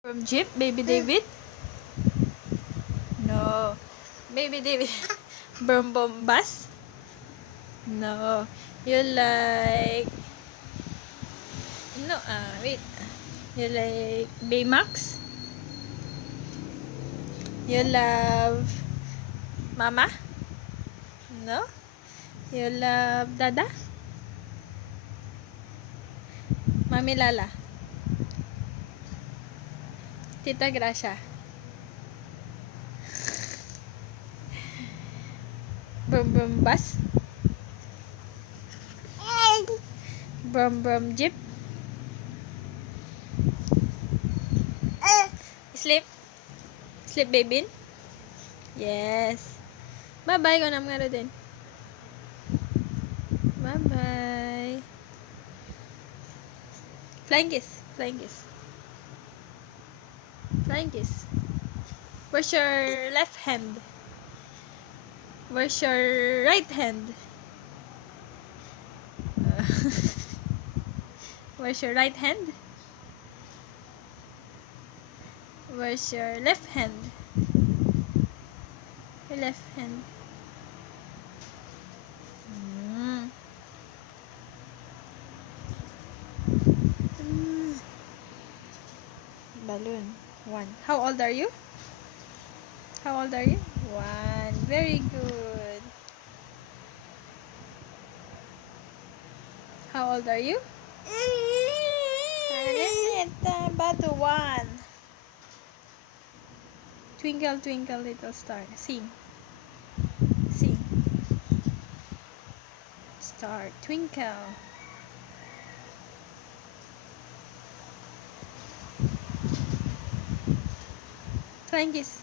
From Jeep, Baby David? No. Baby David. Boom Boom Bus? No. You like... No, wait. You like Baymax? You love Mama? No? You love Dada? Mami Lala? Tita Gracia? Boom Boom Bus? Boom Boom Jeep? Sleep? Sleep, baby? Yes. Bye-bye. Ko na mga din. Bye-bye. Flying kiss. Flying kiss. Flying kiss. Where's your left hand? Where's your right hand? Where's your right hand? Where's your left hand? Your left hand. Balloon. 1. How old are you? How old are you? 1. Very good. How old are you? Batu 1. Twinkle, twinkle, little star. Sing. Sing. Star, twinkle. Flying kiss.